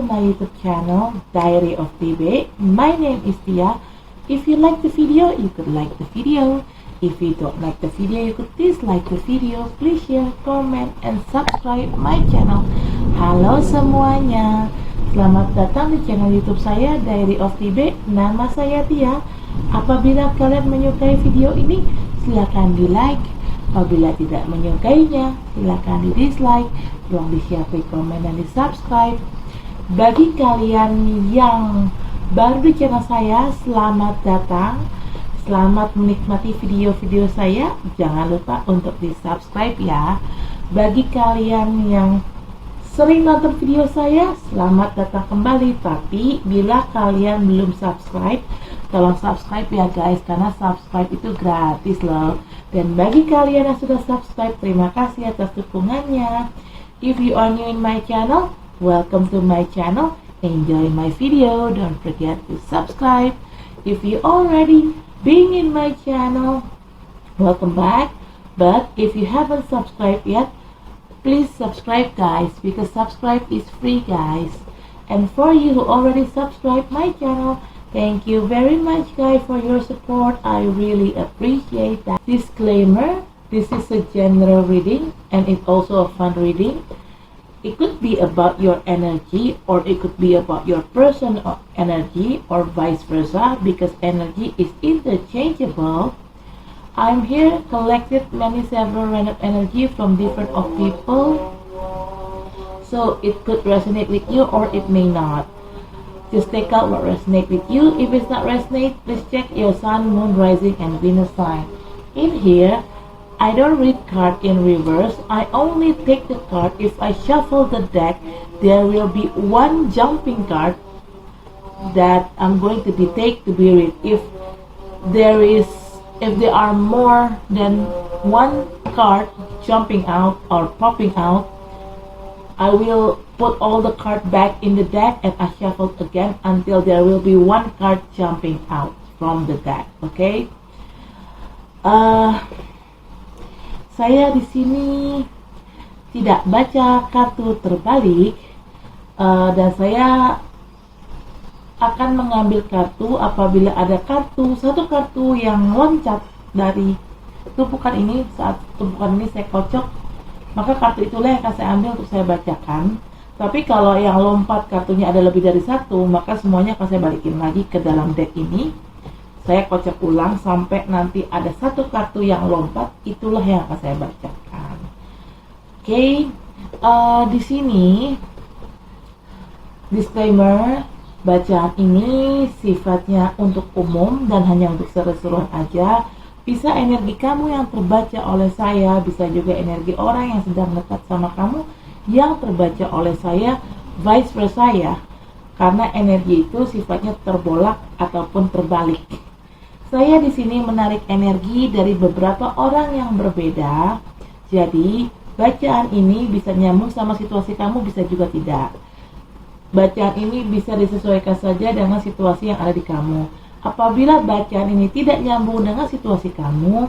to my YouTube channel, Diary of TB. My name is Tia. If you like the video, you could like the video. If you don't like the video, you could dislike the video. Please share, comment, and subscribe my channel. Halo semuanya, selamat datang di channel YouTube saya, Diary of TB. Nama saya Tia. Apabila kalian menyukai video ini, silakan di like. Apabila tidak menyukainya, silakan di dislike. Tolong di-share, komen, dan di-subscribe. Bagi kalian yang baru di channel saya, selamat datang. Selamat menikmati video-video saya. Jangan lupa untuk di-subscribe ya. Bagi kalian yang sering nonton video saya, selamat datang kembali. Tapi bila kalian belum subscribe, tolong subscribe ya guys, karena subscribe itu gratis loh. Dan bagi kalian yang sudah subscribe, terima kasih atas dukungannya. If you are new in my channel, welcome to my channel. Enjoy my video. Don't forget to subscribe. If you already been in my channel, welcome back. But if you haven't subscribed yet, please subscribe guys, because subscribe is free guys. And for you who already subscribed my channel, thank you very much guys for your support. I really appreciate that. Disclaimer, this is a general reading and it's also a fun reading. It could be about your energy, or it could be about your personal energy, or vice versa, because energy is interchangeable. I'm here collected many several random energy from different of people, so it could resonate with you or it may not. Just take out what resonates with you. If it's not resonate, please check your sun, moon, rising, and Venus sign. In here, I don't read card in reverse. I only take the card. If I shuffle the deck, there will be one jumping card that I'm going to take to be read. If there are more than one card jumping out or popping out, I will put all the cards back in the deck and I shuffle again until there will be one card jumping out from the deck. Okay? Saya di sini tidak baca kartu terbalik, dan saya akan mengambil kartu apabila ada satu kartu yang loncat dari tumpukan ini. Saat tumpukan ini saya kocok, maka kartu itulah yang akan saya ambil untuk saya bacakan. Tapi kalau yang lompat kartunya ada lebih dari satu, maka semuanya akan saya balikin lagi ke dalam deck ini. Saya kocok ulang sampai nanti ada satu kartu yang lompat, itulah yang akan saya bacakan. Oke, di sini disclaimer, bacaan ini sifatnya untuk umum dan hanya untuk seru-seruan aja. Bisa energi kamu yang terbaca oleh saya, bisa juga energi orang yang sedang dekat sama kamu yang terbaca oleh saya, vice versa ya. Karena energi itu sifatnya terbolak ataupun terbalik. Saya di sini menarik energi dari beberapa orang yang berbeda. Jadi, bacaan ini bisa nyambung sama situasi kamu, bisa juga tidak. Bacaan ini bisa disesuaikan saja dengan situasi yang ada di kamu. Apabila bacaan ini tidak nyambung dengan situasi kamu,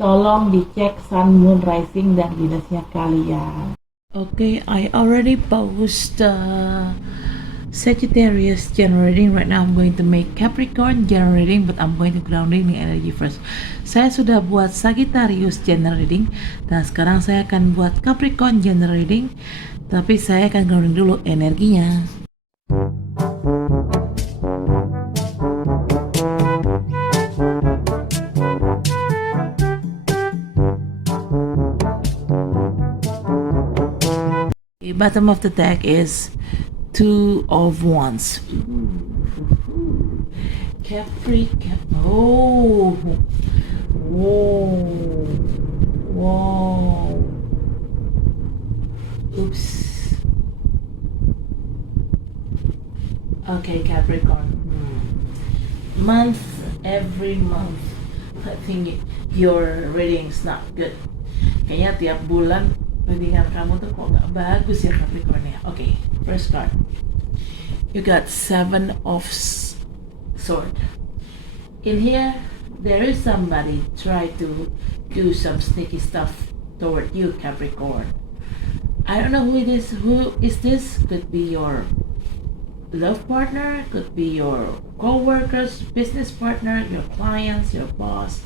tolong dicek sun, moon, rising, dan Venusnya kalian. Okay, I already post Sagittarius general reading. Right now I'm going to make Capricorn general reading, but I'm going to grounding the energy first. Saya sudah buat Sagittarius general reading, dan sekarang saya akan buat Capricorn general reading, tapi saya akan grounding dulu energinya. The bottom of the deck is Two of Wands. Oh, whoa, whoa. Oops. Okay, Capricorn. Every month, I think your reading's not good. Kayaknya tiap bulan readingan kamu tuh kok nggak bagus ya, Capricorn ya. Okay, first card. You got Seven of Swords. In here, there is somebody try to do some sneaky stuff toward you, Capricorn. I don't know who it is. Who is this? Could be your love partner, could be your co-workers, business partner, your clients, your boss,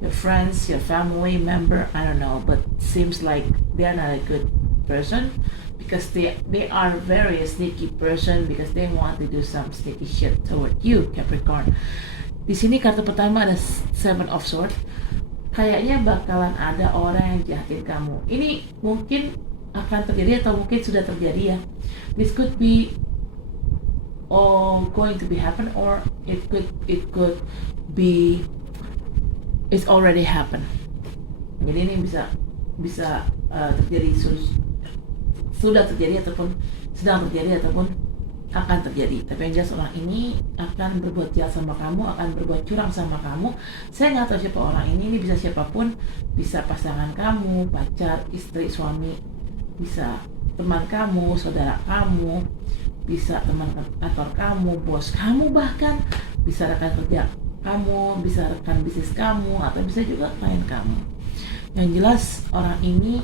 your friends, your family member, I don't know, but seems like they're not a good person because they are very sneaky person because they want to do some sneaky shit toward you, Capricorn. Di sini kartu pertama ada Seven of Swords. Kayaknya bakalan ada orang yang jahatin kamu. Ini mungkin akan terjadi atau mungkin sudah terjadi ya. This could be going to be happen, or it could be it's already happen. Jadi ini bisa terjadi, sudah terjadi ataupun sedang terjadi ataupun akan terjadi. Tapi yang jelas orang ini akan berbuat jahat sama kamu, akan berbuat curang sama kamu. Saya nggak tahu siapa orang ini bisa siapapun, bisa pasangan kamu, pacar, istri, suami, bisa teman kamu, saudara kamu, bisa teman kantor kamu, bos kamu, bahkan bisa rekan kerja kamu, bisa rekan bisnis kamu, atau bisa juga klien kamu. Yang jelas orang ini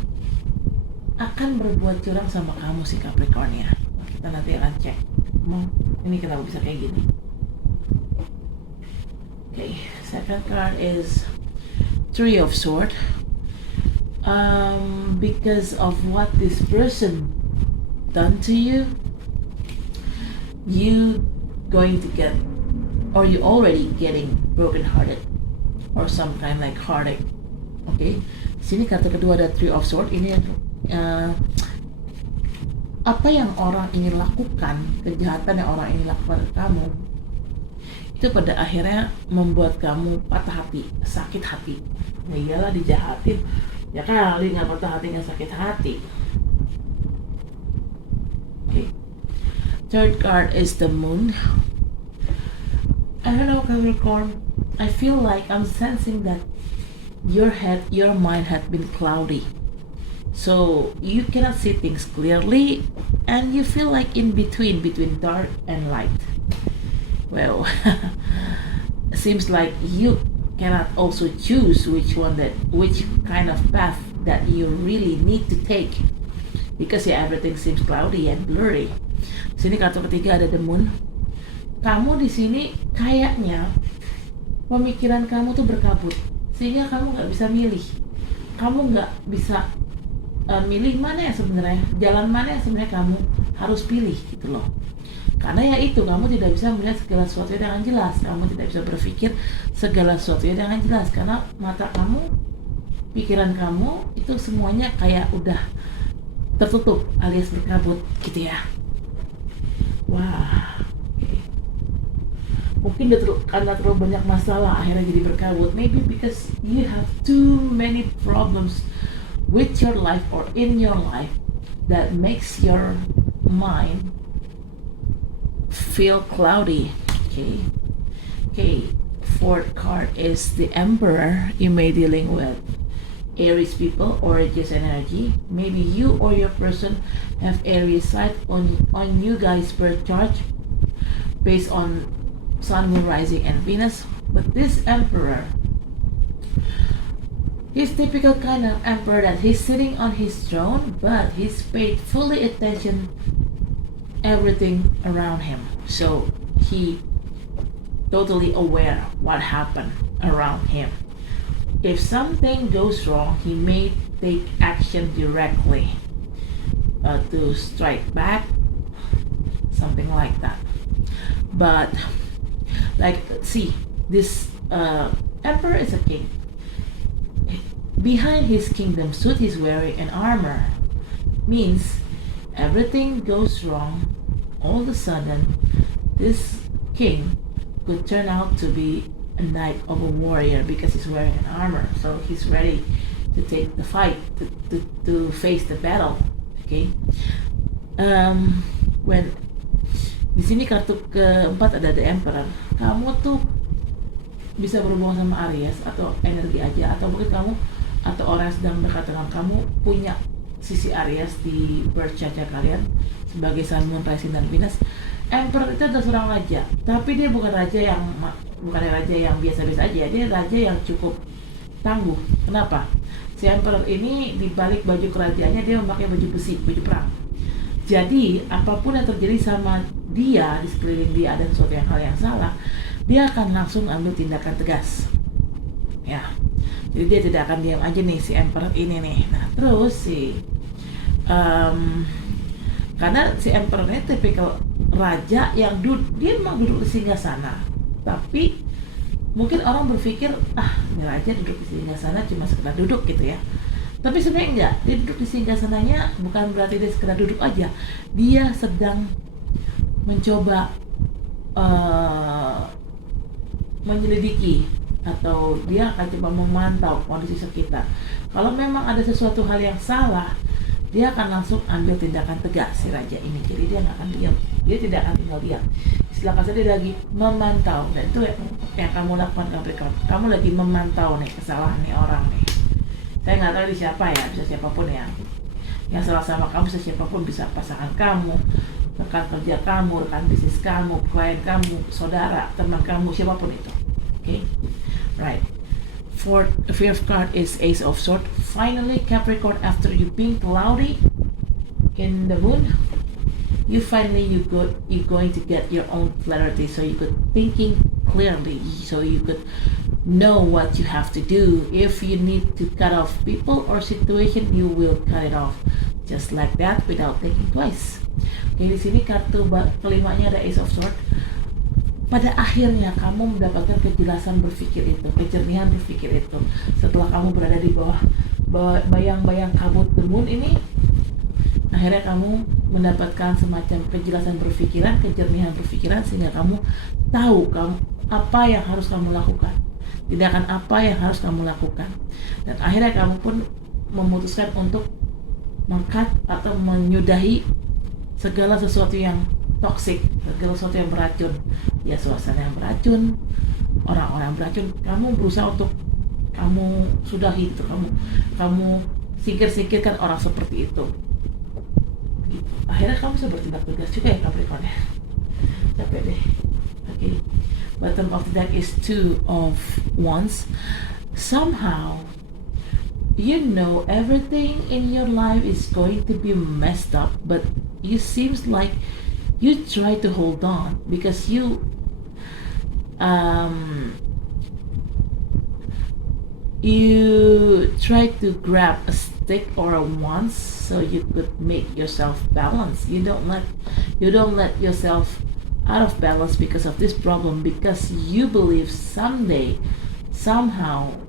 akan berbuat curang sama kamu si Capricorn ya. Kita nanti akan cek ini kenapa bisa kayak gini. Okay, second card is Three of Swords. Because of what this person done to you, you going to get, or you already getting broken hearted or some kind like heartache. Okay, sini kartu kedua ada Three of Swords. Ini apa yang orang ini lakukan, kejahatan yang orang ini lakukan ke kamu, itu pada akhirnya membuat kamu patah hati, sakit hati. Ya iyalah, dijahatin, ya kali nggak patah hati, nggak sakit hati. Okay. Third card is the Moon. I don't know, Capricorn, I feel like I'm sensing that your mind had been cloudy. So you cannot see things clearly and you feel like in between dark and light. Well, seems like you cannot also choose which kind of path that you really need to take because everything seems cloudy and blurry. Sini kartu ketiga ada the Moon. Kamu di sini kayaknya pemikiran kamu tuh berkabut sehingga kamu nggak bisa milih. Kamu nggak bisa milih mana yang sebenarnya, jalan mana yang sebenarnya kamu harus pilih gitu loh. Karena ya itu, kamu tidak bisa melihat segala sesuatu dengan jelas, kamu tidak bisa berpikir segala sesuatu dengan jelas karena mata kamu, pikiran kamu itu semuanya kayak udah tertutup alias berkabut gitu ya. Wah, mungkin karena terlalu banyak masalah akhirnya jadi berkabut. Maybe because you have too many problems with your life or in your life that makes your mind feel cloudy. Okay, fourth card is the Emperor. You may dealing with Aries people or just energy. Maybe you or your person have Aries side on you guys birth chart based on Sun, Moon, Rising, and Venus. But this Emperor, he's typical kind of emperor that he's sitting on his throne, but he's paid fully attention everything around him. So he totally aware what happened around him. If something goes wrong, he may take action directly to strike back, something like that. But like, see, this emperor is a king. Behind his kingdom suit, he's wearing an armor. Means everything goes wrong, all of a sudden, this king could turn out to be a knight of a warrior because he's wearing an armor. So he's ready to take the fight, to face the battle. Okay. When di sini kartu keempat ada the Emperor. Kamu tuh bisa berhubungan sama Aries atau energi aja, atau mungkin kamu atau orang yang sedang dekat dengan kamu punya sisi Aries di birth chart kalian sebagai Sun, Moon, Rising, dan Venus. Emperor itu adalah seorang raja, tapi dia bukan raja yang biasa-biasa aja. Dia raja yang cukup tangguh. Kenapa? Si Emperor ini di balik baju kerajaannya dia memakai baju besi, baju perang. Jadi apapun yang terjadi sama dia di sekeliling dia ada sesuatu hal yang salah, dia akan langsung ambil tindakan tegas. Ya, jadi dia tidak akan diam aja nih si Emperor ini nih. Nah terus karena si Emperor ini tipikal raja yang dia memang duduk di singgasana, tapi mungkin orang berpikir ini raja duduk di singgasana cuma sekedar duduk gitu ya. Tapi sebenarnya enggak, dia duduk di singgasananya bukan berarti dia sekedar duduk aja. Dia sedang mencoba menyelidiki, atau dia akan coba memantau kondisi sekitar. Kalau memang ada sesuatu hal yang salah, dia akan langsung ambil tindakan tegas si raja ini. Jadi dia nggak akan diam, dia tidak akan tinggal diam. Istilah kasar dia lagi memantau, dan itu yang kamu lakukan Capricorn. Kamu lagi memantau nih kesalahan nih orang nih. Saya nggak tahu di siapa ya, bisa siapapun ya. Yang salah sama kamu bisa siapapun, bisa pasangan kamu, rekan kerja kamu, rekan bisnis kamu, klien kamu, saudara, teman kamu, siapapun itu. Okay, right. Fifth card is Ace of Swords. Finally, Capricorn, after you being cloudy in the moon, you're going to get your own clarity, so you could thinking clearly, so you could know what you have to do. If you need to cut off people or situation, you will cut it off just like that without thinking twice. Oke, di sini kartu kelimanya ada Ace of Swords. Pada akhirnya kamu mendapatkan kejelasan berpikir itu, kejernihan berpikir itu. Setelah kamu berada di bawah bayang-bayang kabut the moon ini, akhirnya kamu mendapatkan semacam kejelasan berpikiran, kejernihan berpikiran, sehingga kamu tahu apa yang harus kamu lakukan, tindakan apa yang harus kamu lakukan. Dan akhirnya kamu pun memutuskan untuk mengkat atau menyudahi segala sesuatu yang toksik, segala sesuatu yang beracun. Ya, suasana yang beracun, orang-orang beracun, kamu berusaha untuk kamu sudahi itu, kamu singkirkan orang seperti itu. Gitu. Akhirnya kamu bisa bertindak tegas juga ya Capricorn ya. Capek deh. Oke. Bottom of the deck is Two of Wands. Somehow you know everything in your life is going to be messed up, but it seems like you try to hold on because you try to grab a stick or a wand so you could make yourself balance. You don't let yourself out of balance because of this problem, because you believe somehow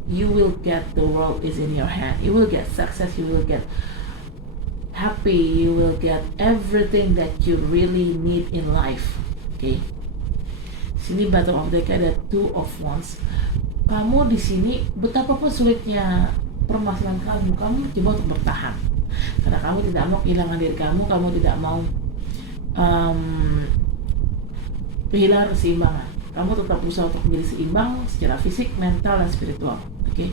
you will get, the world is in your hand. You will get success, you will get happy, you will get everything that you really need in life. Okay. Sini bottom of the deck ada Two of Wands. Kamu di sini betapapun sulitnya permasalahan kamu coba untuk bertahan. Karena kamu tidak mau kehilangan diri kamu tidak mau kehilangan keseimbangan. Kamu tetap berusaha untuk menjadi seimbang secara fisik, mental, dan spiritual. Oke.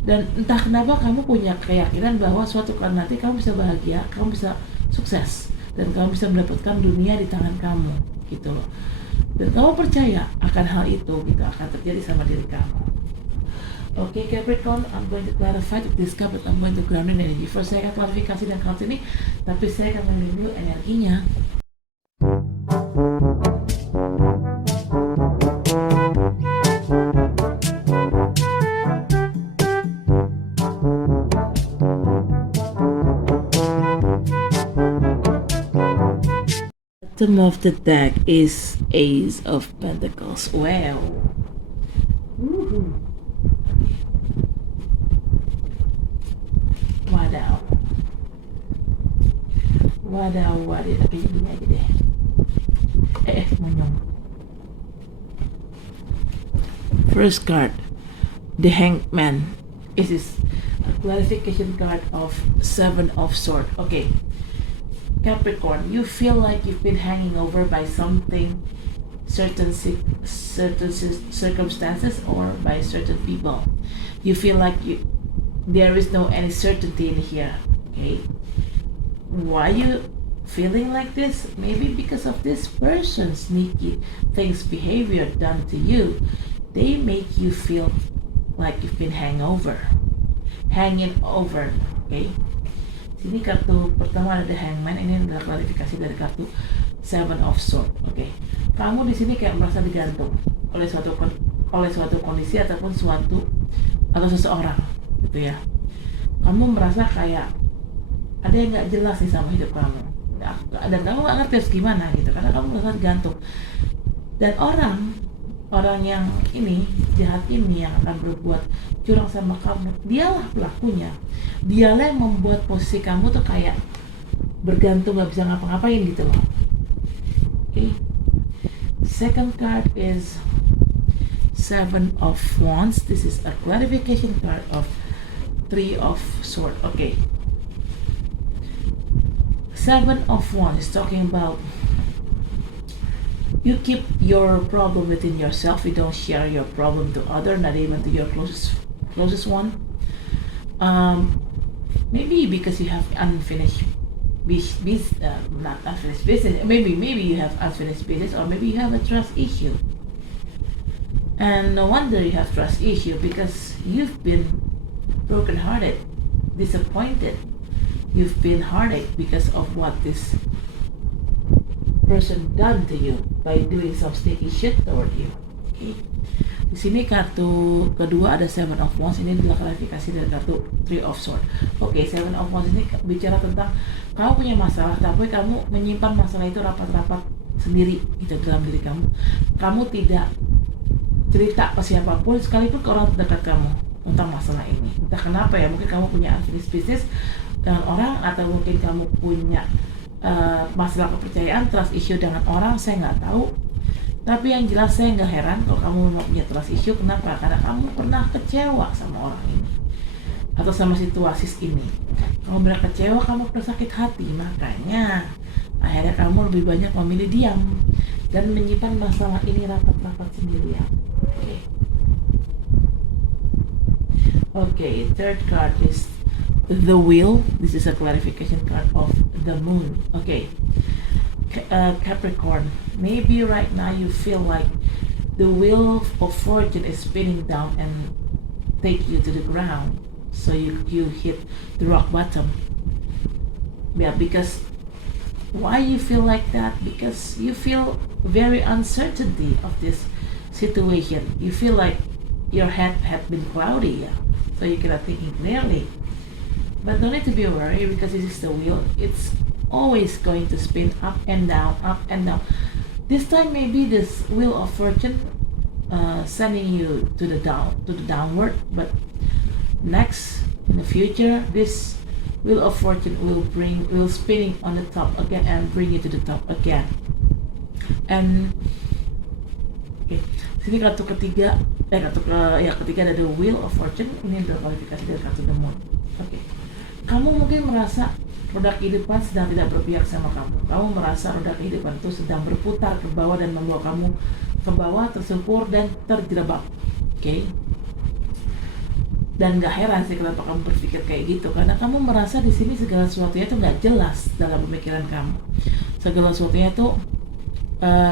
Dan entah kenapa kamu punya keyakinan bahwa suatu kali nanti kamu bisa bahagia, kamu bisa sukses, dan kamu bisa mendapatkan dunia di tangan kamu, gitu loh. Dan kamu percaya akan hal itu, gitu, akan terjadi sama diri kamu. Oke, Capricorn, I'm going to clarify this card, but I'm going to ground in energy. First, saya akan klarifikasi dan kartu ini, tapi saya akan mengambil dulu energinya. Bottom of the deck is Ace of Pentacles. Wow. Woohoo. Wadaw, tapi gini aja deh. Monyong. First card, the Hanged Man. This is a clarification card of Seven of Swords. Okay. Capricorn, you feel like you've been hanging over by something, certain circumstances, or by certain people. You feel like there is no any certainty in here. Okay, why are you feeling like this? Maybe because of this person's sneaky things, behavior done to you. They make you feel like you've been hanging over. Okay. Sini kartu pertama ada Hangman, ini adalah klarifikasi dari kartu Seven of Swords. Oke. Kamu di sini kayak merasa digantung oleh suatu kondisi ataupun seseorang gitu ya. Kamu merasa kayak ada yang nggak jelas nih sama hidup kamu, dan kamu nggak ngerti harus gimana gitu, karena kamu merasa digantung. Dan orang yang ini jahat ini yang akan berbuat curang sama kamu, dialah pelakunya. Dialah yang membuat posisi kamu tuh kayak bergantung, nggak bisa ngapa-ngapain gitu loh. Okay. Second card is Seven of Wands. This is a clarification card of Three of Swords. Okay. Seven of Wands is talking about you keep your problem within yourself. You don't share your problem to other, not even to your closest one. Maybe because you have unfinished not unfinished business. Maybe you have unfinished business, or maybe you have a trust issue. And no wonder you have trust issue, because you've been brokenhearted, disappointed. You've been heartache because of what this person done to you by doing some sneaky shit toward you. Okay. Di sini kartu kedua ada Seven of Wands. Ini adalah klarifikasi dari kartu Three of Swords. Oke, Seven of Wands ini bicara tentang kamu punya masalah, tapi kamu menyimpan masalah itu rapat-rapat sendiri gitu dalam diri kamu. Kamu tidak cerita ke siapapun, sekalipun ke orang terdekat kamu tentang masalah ini. Entah kenapa ya, mungkin kamu punya unfinished business dengan orang, atau mungkin kamu punya masalah kepercayaan, trust issue dengan orang, saya nggak tahu. Tapi yang jelas saya nggak heran kalau kamu memang punya trust issue. Kenapa? Karena kamu pernah kecewa sama orang ini atau sama situasi ini. Kamu pernah kecewa, kamu pernah sakit hati, makanya akhirnya kamu lebih banyak memilih diam dan menyimpan masalah ini rapat-rapat sendirian. Okay, third card is the Wheel. This is a clarification card of the Moon. Okay. Capricorn, maybe right now you feel like the wheel of fortune is spinning down and take you to the ground, so you hit the rock bottom. Yeah, because why you feel like that? Because you feel very uncertainty of this situation. You feel like your head had been cloudy, yeah, so you cannot think clearly. But don't need to be worried, because this is the wheel. It's always going to spin up and down, up and down. This time maybe this wheel of fortune sending you to the downward, but next in the future this wheel of fortune will spinning on the top again and bring you to the top again. And okay, sini kartu ketiga ketiga ada the wheel of fortune. Ini adalah kualifikasi dari kartu the moon. Oke. Kamu mungkin merasa roda kehidupan sedang tidak berpihak sama kamu. Kamu merasa roda kehidupan itu sedang berputar ke bawah dan membawa kamu ke bawah, tersungkur dan terjerabak. Oke. Dan gak heran sih kenapa kamu berpikir kayak gitu, karena kamu merasa di sini segala sesuatunya itu nggak jelas dalam pemikiran kamu. Segala sesuatunya itu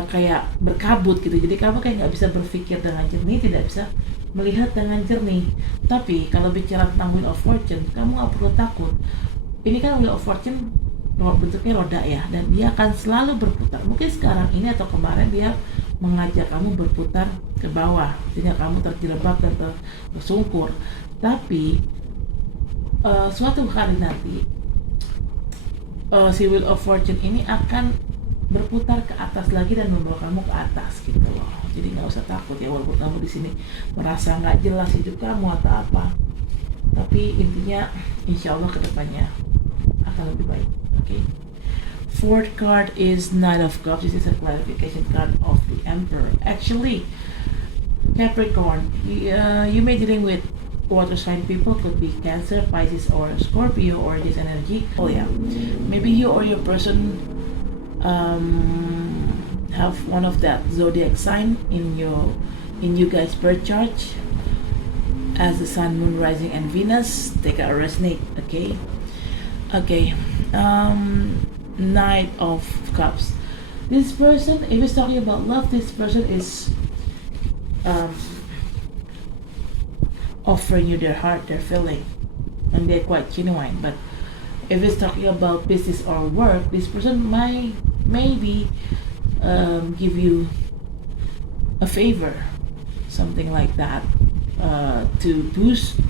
kayak berkabut gitu. Jadi kamu kayak nggak bisa berpikir dengan jernih, tidak bisa melihat dengan jernih. Tapi kalau bicara tentang Wheel of Fortune, kamu nggak perlu takut. Ini kan Wheel of Fortune bentuknya roda ya, dan dia akan selalu berputar. Mungkin sekarang ini atau kemarin dia mengajak kamu berputar ke bawah, sehingga kamu terjebak dan tersungkur. Tapi suatu hari nanti si Wheel of Fortune ini akan berputar ke atas lagi dan membawa kamu ke atas gitu loh. Jadi nggak usah takut ya, walaupun kamu di sini merasa nggak jelas hidup kamu atau apa. Tapi intinya insya Allah kedepannya akan lebih baik. Okay. Fourth card is Knight of Cups. This is a clarification card of the Emperor. Actually, Capricorn, you may dealing with water sign people, could be Cancer, Pisces, or Scorpio, or this energy. Oh yeah, maybe you or your person have one of that zodiac sign in you guys' birth chart, as the Sun, Moon, Rising, and Venus. Take a resonate. Okay. Knight of Cups. This person, if it's talking about love, this person is offering you their heart, their feeling, and they're quite genuine. But if it's talking about business or work, this person might maybe give you a favor, something like that, to boost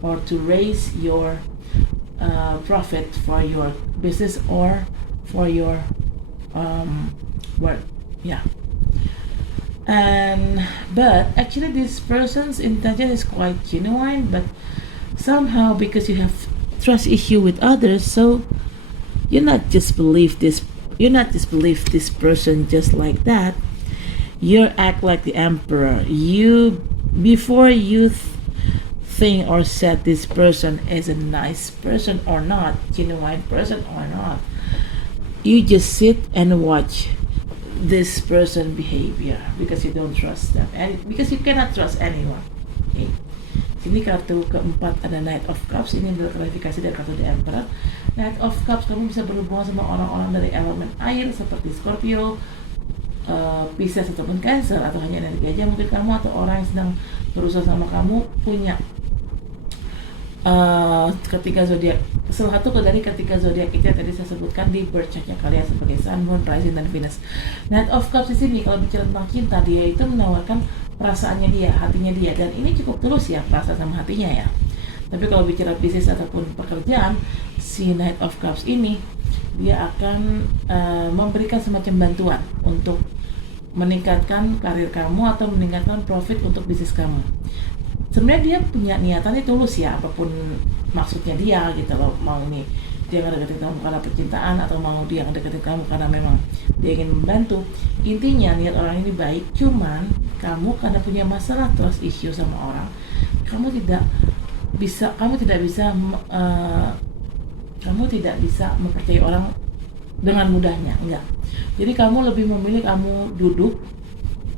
or to raise your profit for your business or for your work. Yeah. But actually this person's intention is quite genuine, but somehow because you have trust issue with others, so you not just believe this person just like that. You act like the emperor. You before you think or said this person is a nice person or not, genuine person or not, you just sit and watch this person behavior because you don't trust them, and because you cannot trust anyone. Okay. Sini kartu keempat ada Knight of Cups, ini adalah klarifikasi dari kartu The Emperor. Knight of Cups, kamu bisa berhubungan sama orang-orang dari elemen air seperti Scorpio, Pisces ataupun Cancer, atau hanya energi aja mungkin kamu, atau orang yang sedang berusaha sama kamu punya ketiga zodiak. Salah satu dari ketiga zodiak itu yang tadi saya sebutkan di birth chart-nya kalian sebagai Sun, Moon, Rising, dan Venus. Knight of Cups di sini kalau bicara tentang cinta, dia itu menawarkan perasaannya dia, hatinya dia, dan ini cukup tulus ya perasaan sama hatinya ya. Tapi kalau bicara bisnis ataupun pekerjaan, si Knight of Cups ini dia akan memberikan semacam bantuan untuk meningkatkan karir kamu atau meningkatkan profit untuk bisnis kamu. Sebenarnya dia punya niatannya tulus ya, apapun maksudnya dia gitu loh, mau nih dia ngedeketin kamu karena percintaan atau mau dia ngedeketin kamu karena memang dia ingin membantu. Intinya niat orang ini baik, cuman kamu karena punya masalah trust issue sama orang, kamu tidak bisa mempercayai orang dengan mudahnya, enggak. Jadi kamu lebih memilih kamu duduk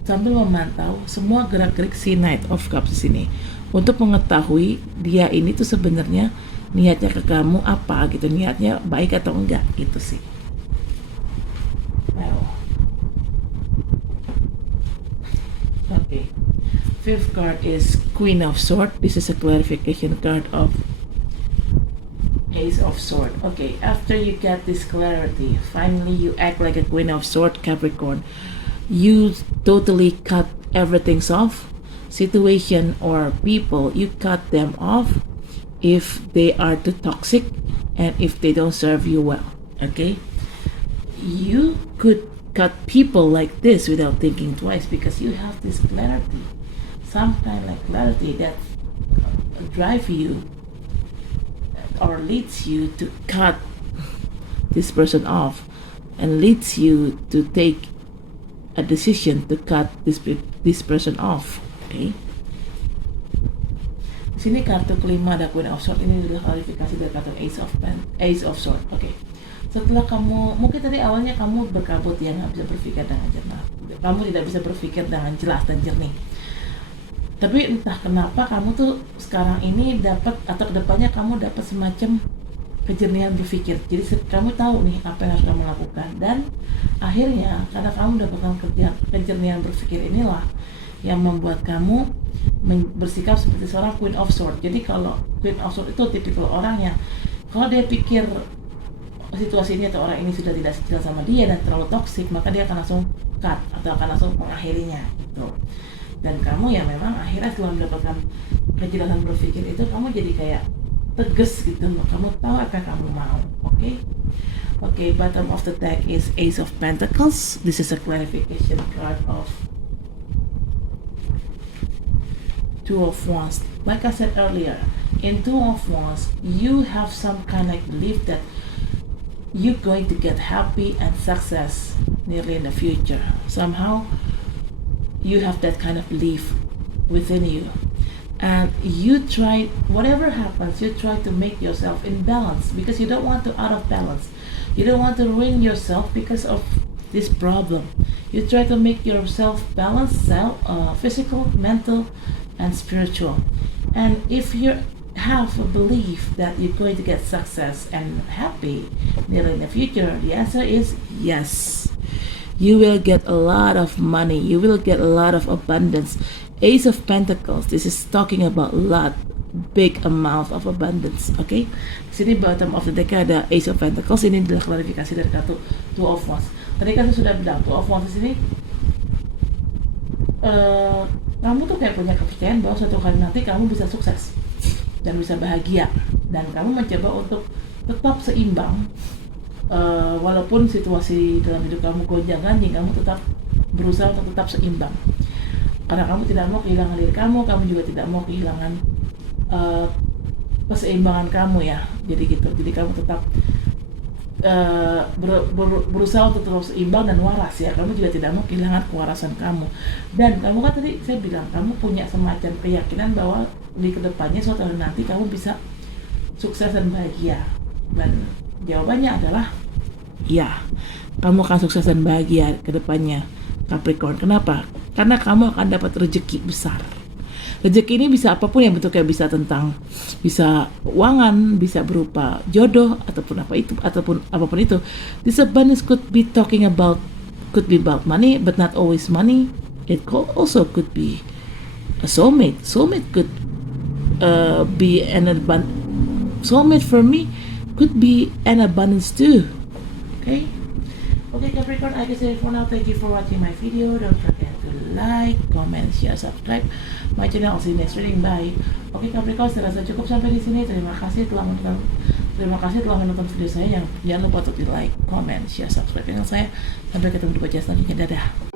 sambil memantau semua gerak-gerik si Knight of Cups di sini untuk mengetahui dia ini tuh sebenarnya niatnya ke kamu apa gitu, niatnya baik atau enggak gitu sih. Okay. Fifth card is Queen of Swords. This is a clarification card of Ace of Swords. Okay, after you get this clarity, finally you act like a Queen of Swords, Capricorn. You totally cut everything off. Situation or people, you cut them off if they are too toxic and if they don't serve you well. Okay, you could cut people like this without thinking twice because you have this clarity, some kind of clarity that drive you or leads you to cut this person off and leads you to take a decision to cut this person off. Okay. Di sini kartu kelima ada Queen of Swords, ini adalah klarifikasi dari kartu Ace of Swords. Oke. Setelah kamu, mungkin tadi awalnya kamu berkabut ya, nggak bisa berpikir dengan jernih. Kamu tidak bisa berpikir dengan jelas dan jernih. Tapi entah kenapa kamu tuh sekarang ini dapat, atau kedepannya kamu dapat semacam kejernihan berpikir. Jadi kamu tahu nih apa yang harus kamu lakukan, dan akhirnya karena kamu mendapatkan kejernihan berpikir inilah yang membuat kamu bersikap seperti seorang Queen of Swords. Jadi kalau Queen of Swords itu tipikal orang yang kalau dia pikir situasi ini atau orang ini sudah tidak sejalan sama dia dan terlalu toksik, maka dia akan langsung cut atau akan langsung mengakhirinya gitu. Dan kamu ya memang akhirnya setelah mendapatkan kejelasan berpikir itu, kamu jadi kayak tegas gitu, kamu tahu apa yang kamu mau. Okay, bottom of the deck is Ace of Pentacles. This is a clarification card of Two of Wands. Like I said earlier, in Two of Wands, you have some kind of belief that you're going to get happy and success nearly in the future. Somehow, you have that kind of belief within you. And you try, whatever happens, you try to make yourself in balance because you don't want to out of balance. You don't want to ruin yourself because of this problem. You try to make yourself balanced, physical, mental, and spiritual. And if you have a belief that you're going to get success and happy nearly in the future, the answer is yes. You will get a lot of money. You will get a lot of abundance. Ace of Pentacles, this is talking about a lot, big amount of abundance. Okay, di sini bottom of the deck ada Ace of Pentacles. Ini adalah klarifikasi dari kartu Two of Wands. Tadi kan saya sudah bilang tuh of Wands ini, kamu tuh kayak punya kepercayaan bahwa suatu hari nanti kamu bisa sukses dan bisa bahagia, dan kamu mencoba untuk tetap seimbang. Walaupun situasi dalam hidup kamu gonjang-ganjing, kamu tetap berusaha untuk tetap seimbang, karena kamu tidak mau kehilangan diri kamu juga tidak mau kehilangan keseimbangan kamu ya. Jadi gitu, jadi kamu tetap berusaha untuk terus seimbang dan waras ya. Kamu juga tidak mau kehilangan kewarasan kamu. Dan kamu kan tadi saya bilang kamu punya semacam keyakinan bahwa di kedepannya suatu hari nanti kamu bisa sukses dan bahagia. Dan jawabannya adalah ya, kamu akan sukses dan bahagia kedepannya, Capricorn. Kenapa? Karena kamu akan dapat rezeki besar. Rezeki ini bisa apapun yang bentuknya, bisa keuangan, bisa berupa jodoh ataupun apapun itu. This abundance could be about money, but not always money. It also could be a soulmate. Soulmate could be soulmate for me could be an abundance too. Okay, Capricorn, I guess that's it for now. Thank you for watching my video. Don't forget to like, comment, share, subscribe my channel. I'll see you next reading. Bye. Oke, Capricorn, saya rasa cukup sampai di sini. Terima kasih telah menonton video saya. Jangan lupa untuk di like, comment, share, subscribe channel saya. Sampai ketemu di podcast selanjutnya. Dadah.